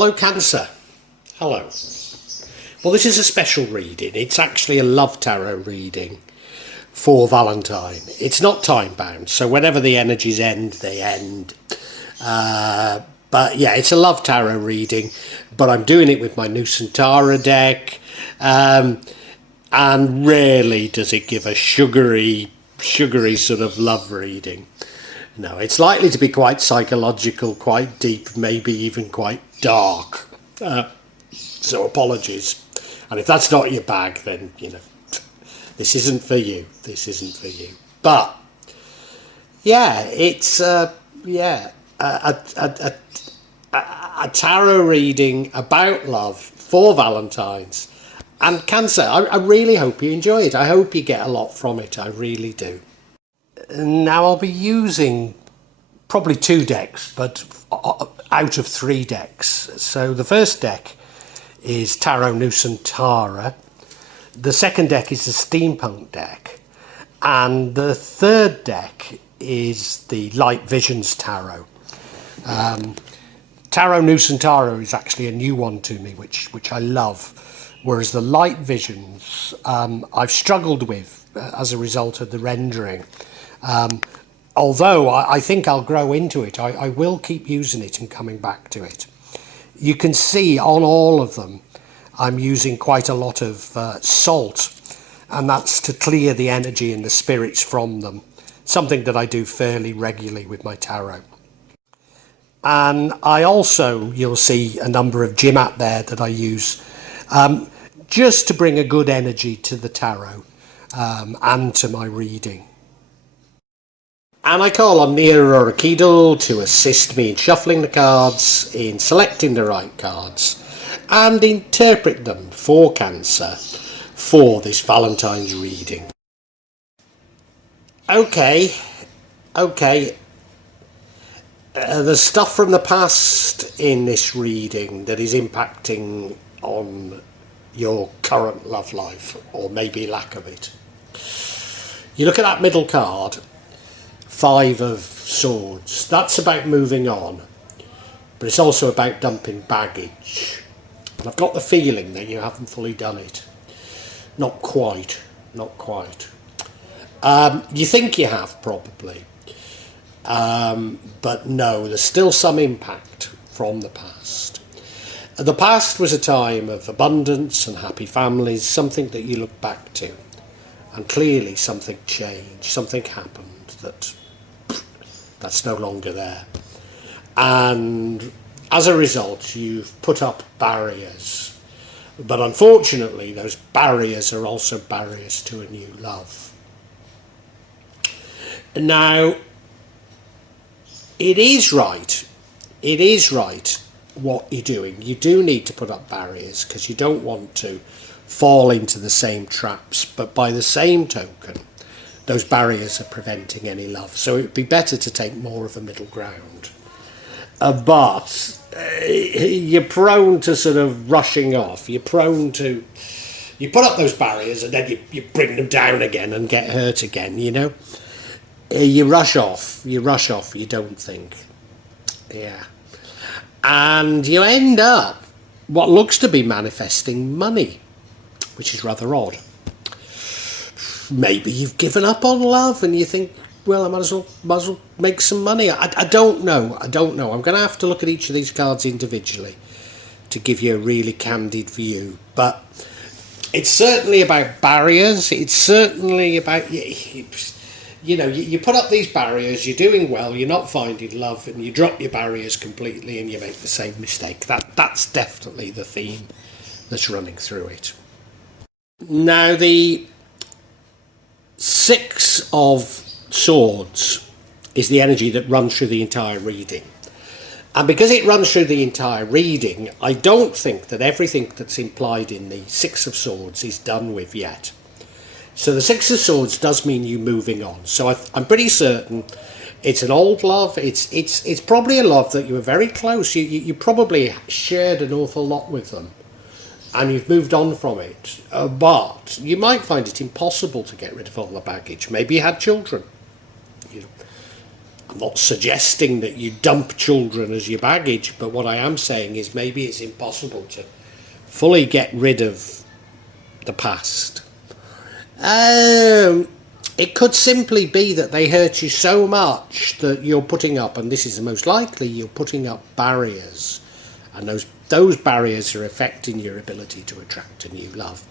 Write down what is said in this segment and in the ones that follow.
Hello, Cancer. Hello. Well, this is a special reading. It's actually a love tarot reading for Valentine. It's not time bound, so whenever the energies end, they end. But yeah, it's a love tarot reading, but I'm doing it with my Nusantara deck. And rarely does it give a sugary sort of love reading. No, it's likely to be quite psychological, quite deep, maybe even quite dark. So apologies. And if that's not your bag, then, this isn't for you. This isn't for you. But, yeah, it's, a tarot reading about love for Valentines. And Cancer, I really hope you enjoy it. I hope you get a lot from it. I really do. Now, I'll be using probably 2 decks, but out of 3 decks. So the first deck is Tarot Nusantara. The second deck is the Steampunk deck. And the third deck is the Light Visions Tarot. Tarot Nusantara is actually a new one to me, which I love. Whereas the Light Visions, I've struggled with as a result of the rendering. Although I think I'll grow into it, I will keep using it and coming back to it. You can see on all of them, I'm using quite a lot of salt, and that's to clear the energy and the spirits from them. Something that I do fairly regularly with my tarot. And I also, you'll see a number of Jimat there that I use just to bring a good energy to the tarot and to my reading. And I call on Nia Orakido to assist me in shuffling the cards, in selecting the right cards, and interpret them for Cancer for this Valentine's reading. Okay. There's stuff from the past in this reading that is impacting on your current love life, or maybe lack of it. You look at that middle card, 5 of Swords. That's about moving on, but it's also about dumping baggage. And I've got the feeling that you haven't fully done it. Not quite. You think you have, probably. But no, there's still some impact from the past. The past was a time of abundance and happy families, something that you look back to. And clearly something changed, something happened that's no longer there. And as a result, you've put up barriers. But unfortunately, those barriers are also barriers to a new love. Now, it is right what you're doing. You do need to put up barriers because you don't want to fall into the same traps, but by the same token, those barriers are preventing any love. So it would be better to take more of a middle ground. But you're prone to sort of rushing off. You're prone to, you put up those barriers and then you bring them down again and get hurt again, You rush off, you don't think. Yeah. And you end up what looks to be manifesting money, which is rather odd. Maybe you've given up on love and you think, well, I might as well make some money. I don't know. I'm going to have to look at each of these cards individually to give you a really candid view. But it's certainly about barriers. It's certainly about, you put up these barriers, you're doing well, you're not finding love, and you drop your barriers completely and you make the same mistake. That's definitely the theme that's running through it. Now, the 6 of Swords is the energy that runs through the entire reading. And because it runs through the entire reading, I don't think that everything that's implied in the 6 of Swords is done with yet. So the 6 of Swords does mean you moving on. So I'm pretty certain it's an old love. It's probably a love that you were very close. You probably shared an awful lot with them. And you've moved on from it. But you might find it impossible to get rid of all the baggage. Maybe you had children. I'm not suggesting that you dump children as your baggage, but what I am saying is maybe it's impossible to fully get rid of the past. It could simply be that they hurt you so much that you're putting up, and this is the most likely, you're putting up barriers, and those barriers are affecting your ability to attract a new love.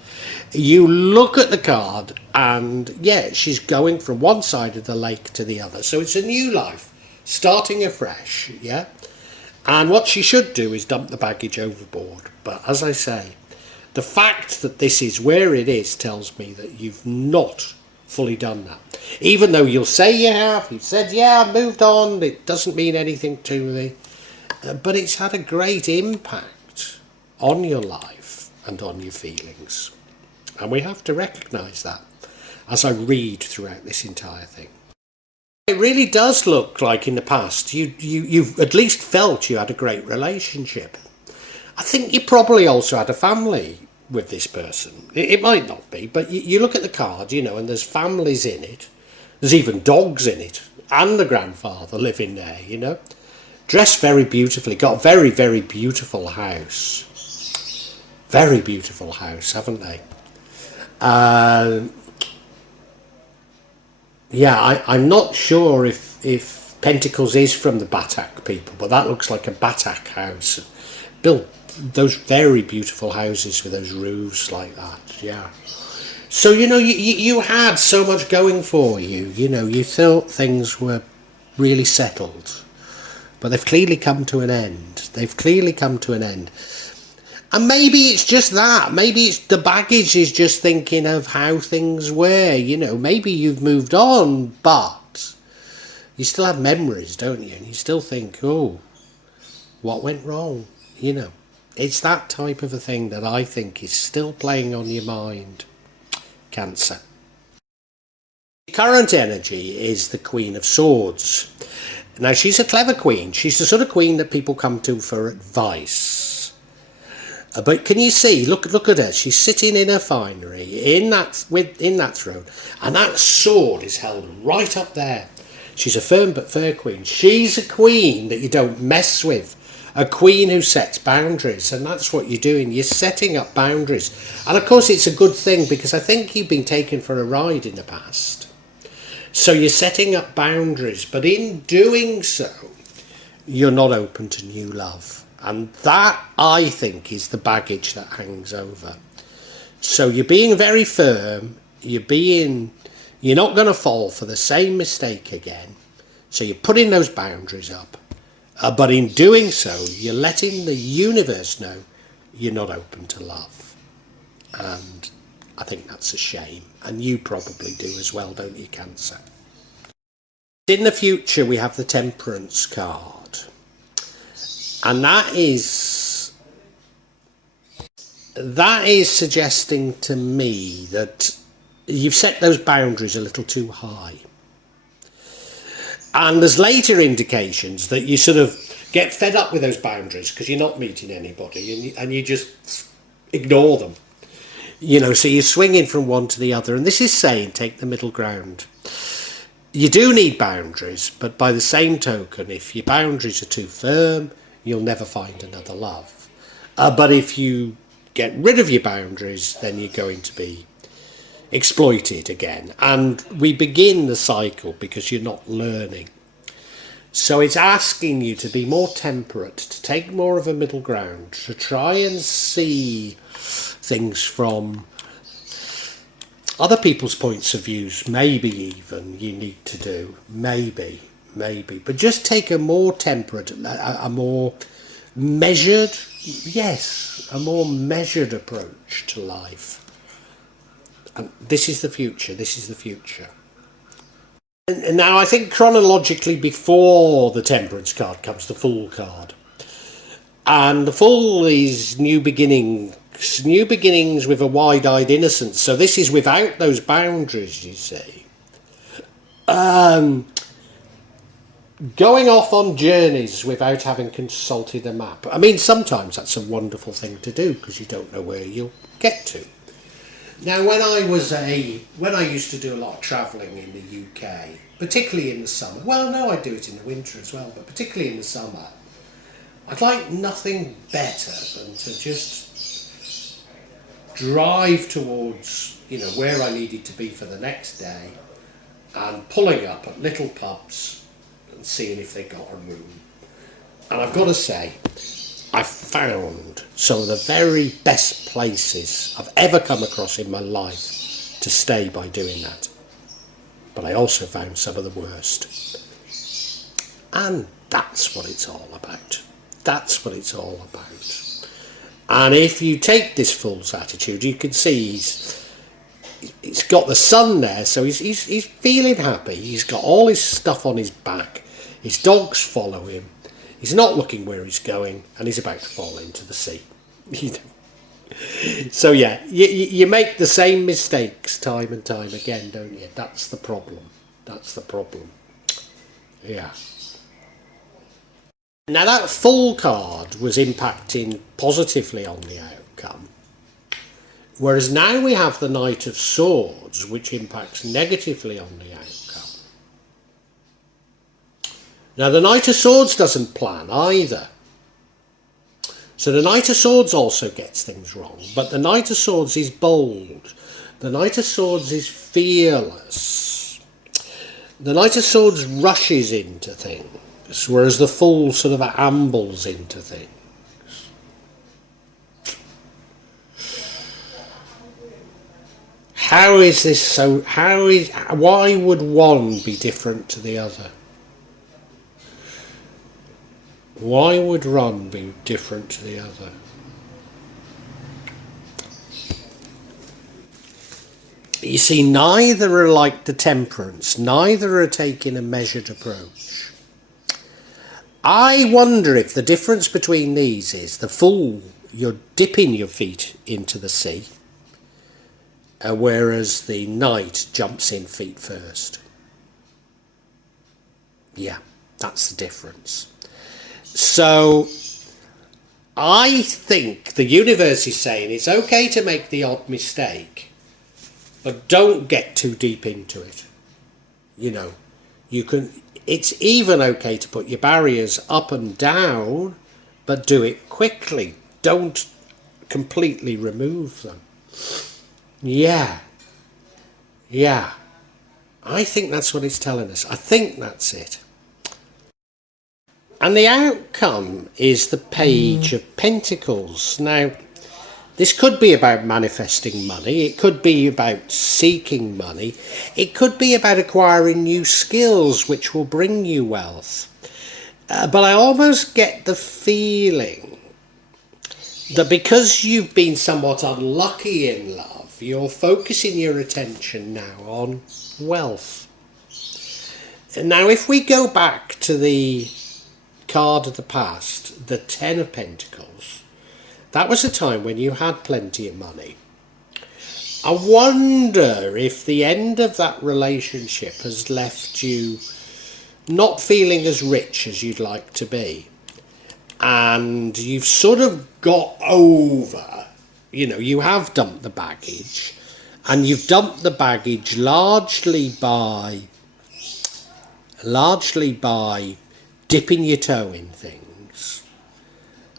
You look at the card and yeah, she's going from one side of the lake to the other, so it's a new life starting afresh. Yeah, and what she should do is dump the baggage overboard. But as I say, the fact that this is where it is tells me that you've not fully done that. Even though you'll say you have, you've said, yeah, I've moved on, it doesn't mean anything to me. But it's had a great impact on your life and on your feelings. And we have to recognise that as I read throughout this entire thing. It really does look like in the past you've at least felt you had a great relationship. I think you probably also had a family with this person. It might not be, but you look at the card, and there's families in it. There's even dogs in it, and the grandfather living there, Dressed very beautifully, got a very, very beautiful house. Very beautiful house, haven't they? Yeah, I'm not sure if Pentacles is from the Batak people, but that looks like a Batak house. Built those very beautiful houses with those roofs like that, yeah. So, you had so much going for you, you thought things were really settled. But they've clearly come to an end. And maybe it's just that. Maybe it's the baggage is just thinking of how things were. Maybe you've moved on, but you still have memories, don't you? And you still think, oh, what went wrong? It's that type of a thing that I think is still playing on your mind. Cancer. The current energy is the Queen of Swords. Now, she's a clever queen. She's the sort of queen that people come to for advice. But can you see? Look at her. She's sitting in her finery in that throne, and that sword is held right up there. She's a firm but fair queen. She's a queen that you don't mess with. A queen who sets boundaries, and that's what you're doing. You're setting up boundaries, and of course, it's a good thing because I think you've been taken for a ride in the past. So you're setting up boundaries, but in doing so, you're not open to new love. And that, I think, is the baggage that hangs over. So you're being very firm, you're not going to fall for the same mistake again. So you're putting those boundaries up. But in doing so, you're letting the universe know you're not open to love. And I think that's a shame. And you probably do as well, don't you, Cancer? In the future, we have the Temperance card. And that is suggesting to me that you've set those boundaries a little too high. And there's later indications that you sort of get fed up with those boundaries because you're not meeting anybody and you just ignore them. So you're swinging from one to the other. And this is saying take the middle ground. You do need boundaries, but by the same token, if your boundaries are too firm, you'll never find another love. But if you get rid of your boundaries, then you're going to be exploited again. And we begin the cycle because you're not learning. So it's asking you to be more temperate, to take more of a middle ground, to try and see things from other people's points of views. Maybe even you need to do, maybe, but just take a more temperate, a more measured, a more measured approach to life. And this is the future. And now I think chronologically before the Temperance card comes the Fool card. And the Fool is new beginnings with a wide-eyed innocence. So this is without those boundaries, you see. Going off on journeys without having consulted a map. I mean, sometimes that's a wonderful thing to do because you don't know where you'll get to. Now, when I used to do a lot of travelling in the UK, particularly in the summer, well, no, I do it in the winter as well, but particularly in the summer, I'd like nothing better than to just drive towards, where I needed to be for the next day, and pulling up at little pubs and seeing if they got a room. And I've got to say, I found some of the very best places I've ever come across in my life to stay by doing that. But I also found some of the worst. And that's what it's all about. That's what it's all about. And if you take this fool's attitude, you can see he's got the sun there, so he's feeling happy. He's got all his stuff on his back. His dogs follow him. He's not looking where he's going, and he's about to fall into the sea. So yeah, you make the same mistakes time and time again, don't you? That's the problem. That's the problem. Yeah. Now that full card was impacting positively on the outcome, whereas now we have the Knight of Swords, which impacts negatively on the outcome. Now the Knight of Swords doesn't plan either. So the Knight of Swords also gets things wrong, but the Knight of Swords is bold. The Knight of Swords is fearless. The Knight of Swords rushes into things, whereas the Fool sort of ambles into things. How is this so? Why would one be different to the other? Why would one be different to the other? You see, neither are like the Temperance, neither are taking a measured approach. I wonder if the difference between these is the Fool, you're dipping your feet into the sea, whereas the Knight jumps in feet first. Yeah, that's the difference. So I think the universe is saying it's okay to make the odd mistake, but don't get too deep into it. It's even okay to put your barriers up and down, but do it quickly. Don't completely remove them. Yeah. I think that's what it's telling us. I think that's it. And the outcome is the Page of Pentacles. Now, this could be about manifesting money. It could be about seeking money. It could be about acquiring new skills which will bring you wealth. But I almost get the feeling that because you've been somewhat unlucky in love, you're focusing your attention now on wealth. Now, if we go back to the card of the past, the Ten of Pentacles, that was a time when you had plenty of money. I wonder if the end of that relationship has left you not feeling as rich as you'd like to be, and you've sort of got over, you have dumped the baggage, and you've dumped the baggage largely by dipping your toe in things.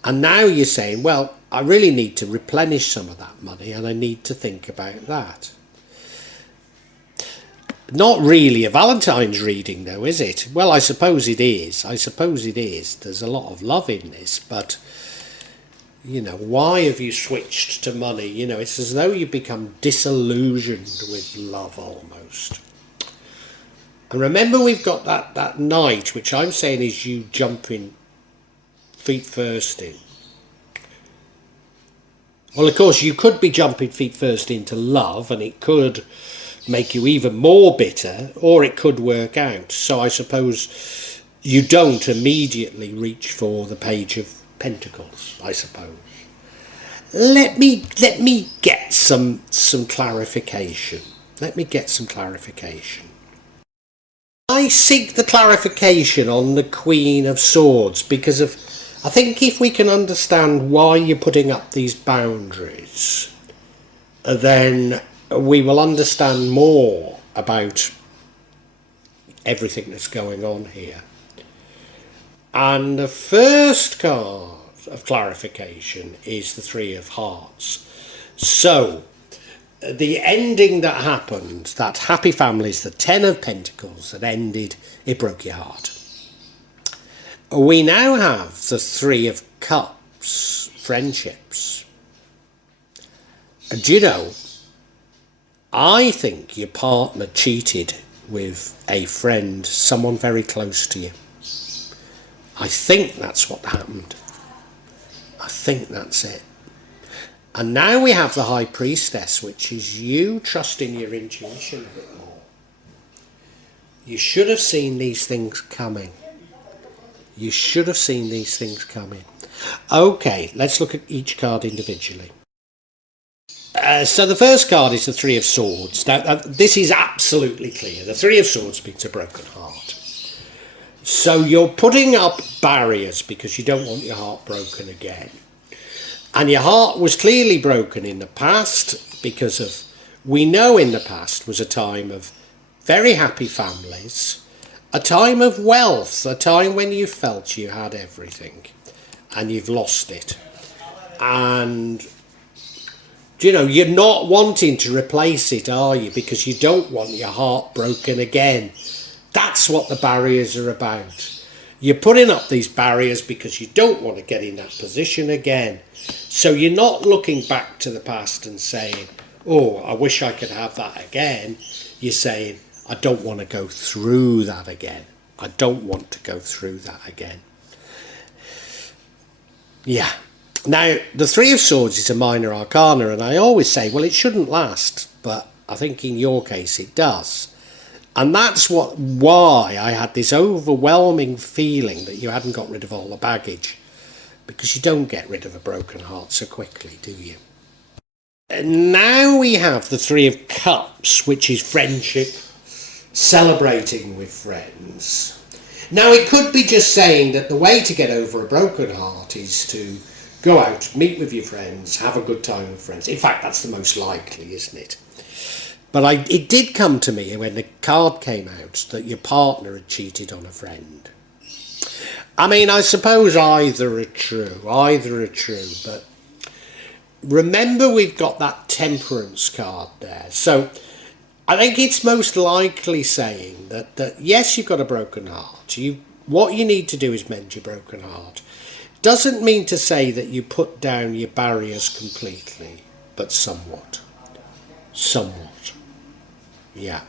And now you're saying, well, I really need to replenish some of that money, and I need to think about that. Not really a Valentine's reading though, is it? Well, I suppose it is. There's a lot of love in this, but why have you switched to money? It's as though you become disillusioned with love almost. And remember, we've got that Knight, which I'm saying is you jumping feet first in. Well, of course, you could be jumping feet first into love, and it could make you even more bitter, or it could work out. So I suppose you don't immediately reach for the Page of Pentacles, I suppose. Let me get some clarification. I seek the clarification on the Queen of Swords because I think if we can understand why you're putting up these boundaries, then we will understand more about everything that's going on here. And the first card of clarification is the Three of Hearts. So, the ending that happened, that happy families, the Ten of Pentacles that ended, it broke your heart. We now have the Three of Cups, friendships. And do you know, I think your partner cheated with a friend, someone very close to you. I think that's what happened. I think that's it. And now we have the High Priestess, which is you trusting your intuition a bit more. You should have seen these things coming. You should have seen these things coming. Okay, let's look at each card individually. So the first card is the Three of Swords. Now, this is absolutely clear. The Three of Swords means a broken heart. So you're putting up barriers because you don't want your heart broken again. And your heart was clearly broken in the past because of, we know in the past was a time of very happy families, a time of wealth, a time when you felt you had everything and you've lost it. And, you know, you're not wanting to replace it, are you? Because you don't want your heart broken again. That's what the barriers are about. You're putting up these barriers because you don't want to get in that position again. So you're not looking back to the past and saying, oh, I wish I could have that again. You're saying, I don't want to go through that again. I don't want to go through that again. Yeah. Now, the Three of Swords is a minor arcana, and I always say, well, it shouldn't last, but I think in your case it does. And that's why I had this overwhelming feeling that you hadn't got rid of all the baggage. Because you don't get rid of a broken heart so quickly, do you? And now we have the Three of Cups, which is friendship, celebrating with friends. Now, it could be just saying that the way to get over a broken heart is to go out, meet with your friends, have a good time with friends. In fact, that's the most likely, isn't it? But it did come to me when the card came out that your partner had cheated on a friend. I mean, I suppose either are true, but remember we've got that Temperance card there. So I think it's most likely saying that yes, you've got a broken heart. What you need to do is mend your broken heart. Doesn't mean to say that you put down your barriers completely, but somewhat. Somewhat. Yeah.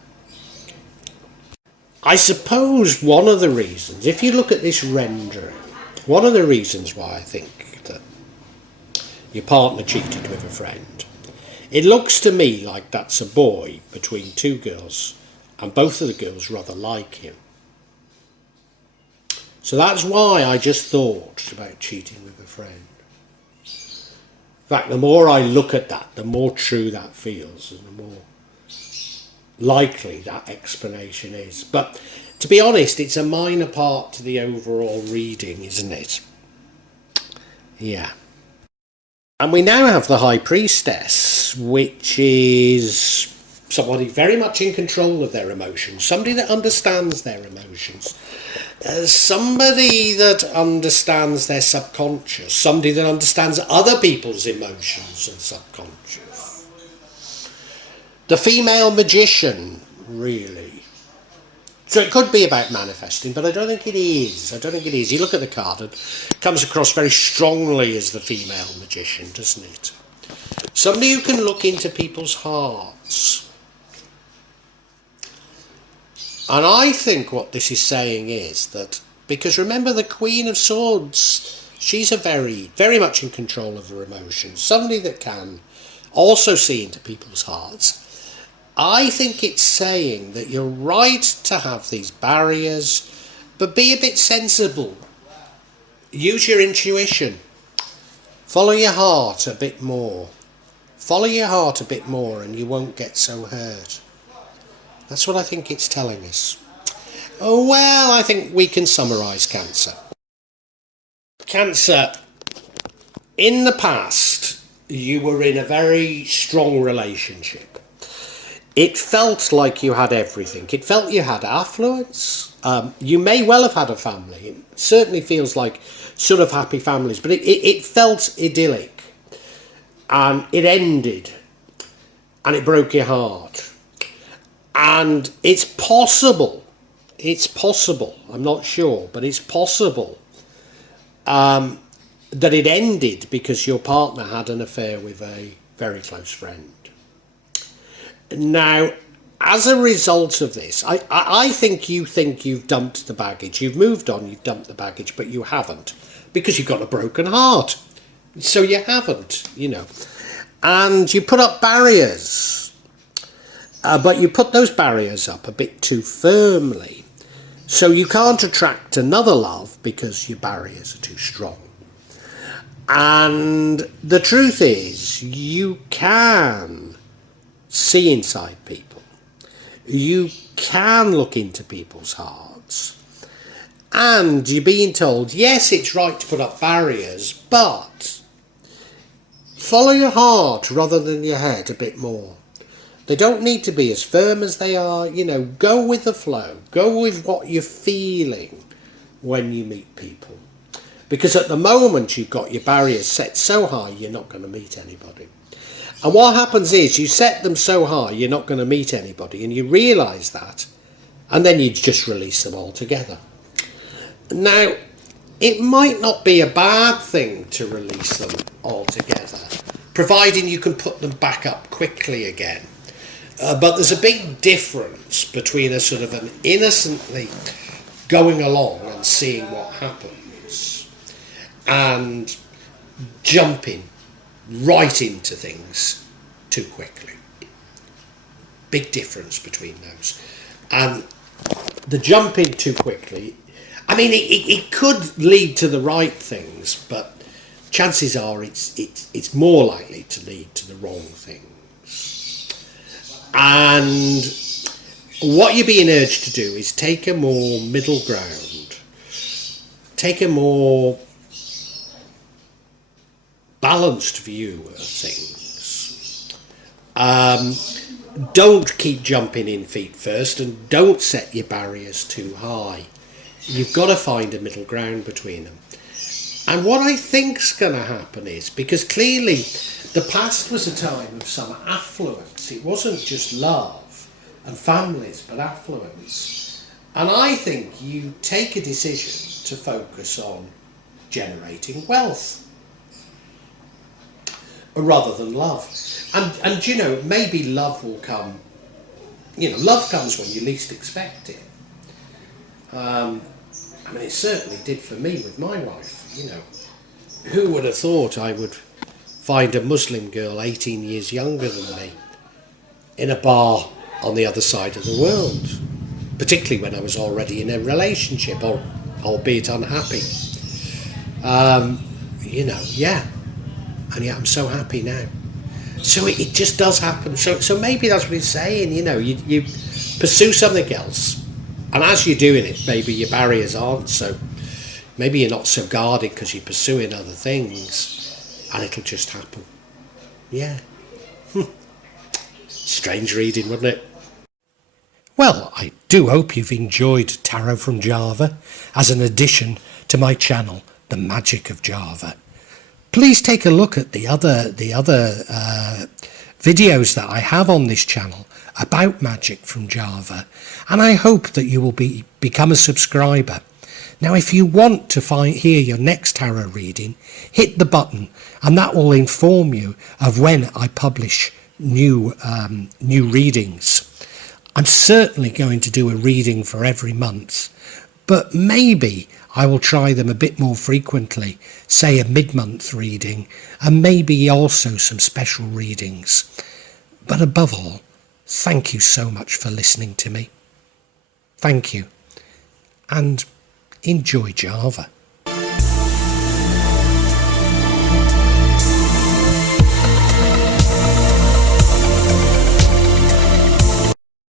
I suppose one of the reasons, if you look at this rendering, one of the reasons why I think that your partner cheated with a friend, it looks to me like that's a boy between two girls, and both of the girls rather like him. So that's why I just thought about cheating with a friend. In fact, the more I look at that, the more true that feels, and the more likely that explanation is. But to be honest, it's a minor part to the overall reading, isn't it? Yeah. And we now have the High Priestess, which is somebody very much in control of their emotions, somebody that understands their emotions, somebody that understands their subconscious, somebody that understands other people's emotions and subconscious. The female magician, really. So it could be about manifesting, but I don't think it is. You look at the card, it comes across very strongly as the female magician, doesn't it? Somebody who can look into people's hearts. And I think what this is saying is that, because remember the Queen of Swords, she's very much in control of her emotions. Somebody that can also see into people's hearts. I think it's saying that you're right to have these barriers, but be a bit sensible. Use your intuition. Follow your heart a bit more. Follow your heart a bit more and you won't get so hurt. That's what I think it's telling us. Oh, well, I think we can summarise Cancer. Cancer, in the past, you were in a very strong relationship. it felt like you had everything. It felt you had affluence. You may well have had a family. It certainly feels like sort of happy families, but it felt idyllic. And it ended, and it broke your heart. And it's possible, I'm not sure, but it's possible that it ended because your partner had an affair with a very close friend. Now, as a result of this, I think you've dumped the baggage. You've moved on, you've dumped the baggage, but you haven't, because you've got a broken heart. So you haven't, And you put up barriers, but you put those barriers up a bit too firmly. So you can't attract another love because your barriers are too strong. And the truth is, you can see inside people. You can look into people's hearts. And you're being told, yes, it's right to put up barriers, but follow your heart rather than your head a bit more. They don't need to be as firm as they are. Go with the flow. Go with what you're feeling when you meet people. Because at the moment you've got your barriers set so high, you're not going to meet anybody. And what happens is you set them so high, you're not going to meet anybody, and you realise that, and then you just release them altogether. Now, it might not be a bad thing to release them altogether, providing you can put them back up quickly again. But there's a big difference between a sort of an innocently going along and seeing what happens and jumping right into things too quickly. Big difference between those. And the jumping too quickly, it could lead to the right things, but chances are it's more likely to lead to the wrong things. And what you're being urged to do is take a more middle ground, take a more balanced view of things. Don't keep jumping in feet first, and don't set your barriers too high. You've got to find a middle ground between them. And what I think's going to happen is, because clearly the past was a time of some affluence. It wasn't just love and families, but affluence. And I think you take a decision to focus on generating wealth rather than love. And maybe love will come, love comes when you least expect it. It certainly did for me with my wife. Who would have thought I would find a Muslim girl 18 years younger than me in a bar on the other side of the world, particularly when I was already in a relationship, albeit unhappy. And yet I'm so happy now. So it just does happen. So maybe that's what he's saying. You pursue something else, and as you're doing it, maybe your barriers aren't so. Maybe you're not so guarded because you're pursuing other things, and it'll just happen. Yeah. Strange reading, wasn't it? Well, I do hope you've enjoyed Tarot from Java as an addition to my channel, The Magic of Java. Please take a look at the other videos that I have on this channel about magic from Java, and I hope that you will become a subscriber. Now, if you want to hear your next tarot reading, hit the button, and that will inform you of when I publish new readings. I'm certainly going to do a reading for every month, but maybe I will try them a bit more frequently, say a mid-month reading, and maybe also some special readings. But above all, thank you so much for listening to me. Thank you, and enjoy Java.